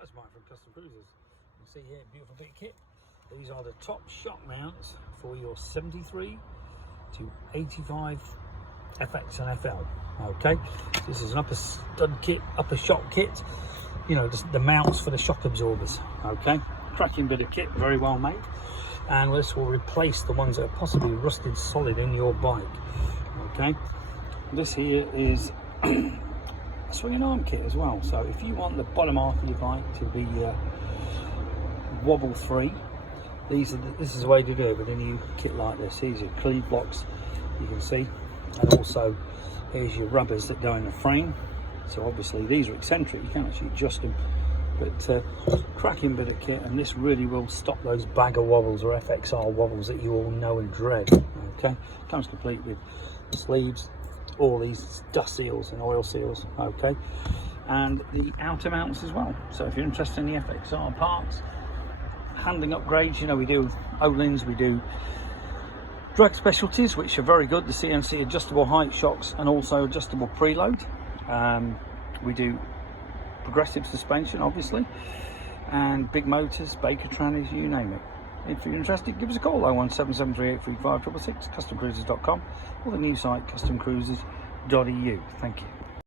That's Mike from Custom Cruisers. You can see here, beautiful bit of kit. These are the top shock mounts for your 73 to 85 FX and FL. Okay, this is an upper stud kit, upper shock kit. You know, the mounts for the shock absorbers. Okay, cracking bit of kit, very well made. And this will replace the ones that are possibly rusted solid in your bike. Okay, this here is a swinging arm kit as well. So if you want the bottom half of your bike to be wobble free, this is the way to do it with a new kit like this. Here's your cleave blocks, you can see, and also here's your rubbers that go in the frame. So obviously these are eccentric, you can actually adjust them, but cracking bit of kit, and this really will stop those bagger wobbles or FXR wobbles that you all know and dread. Okay, comes complete with sleeves, all these dust seals and oil seals. Okay, and the outer mounts as well. So if you're interested in the FXR parts, handling upgrades, you know, we do Öhlins, we do drag specialties, which are very good, the CNC adjustable height shocks and also adjustable preload. We do progressive suspension, obviously, and big motors, Baker trannies, you name it. If you're interested, give us a call, 01773835666, customcruisers.com, or the new site, customcruisers.eu. Thank you.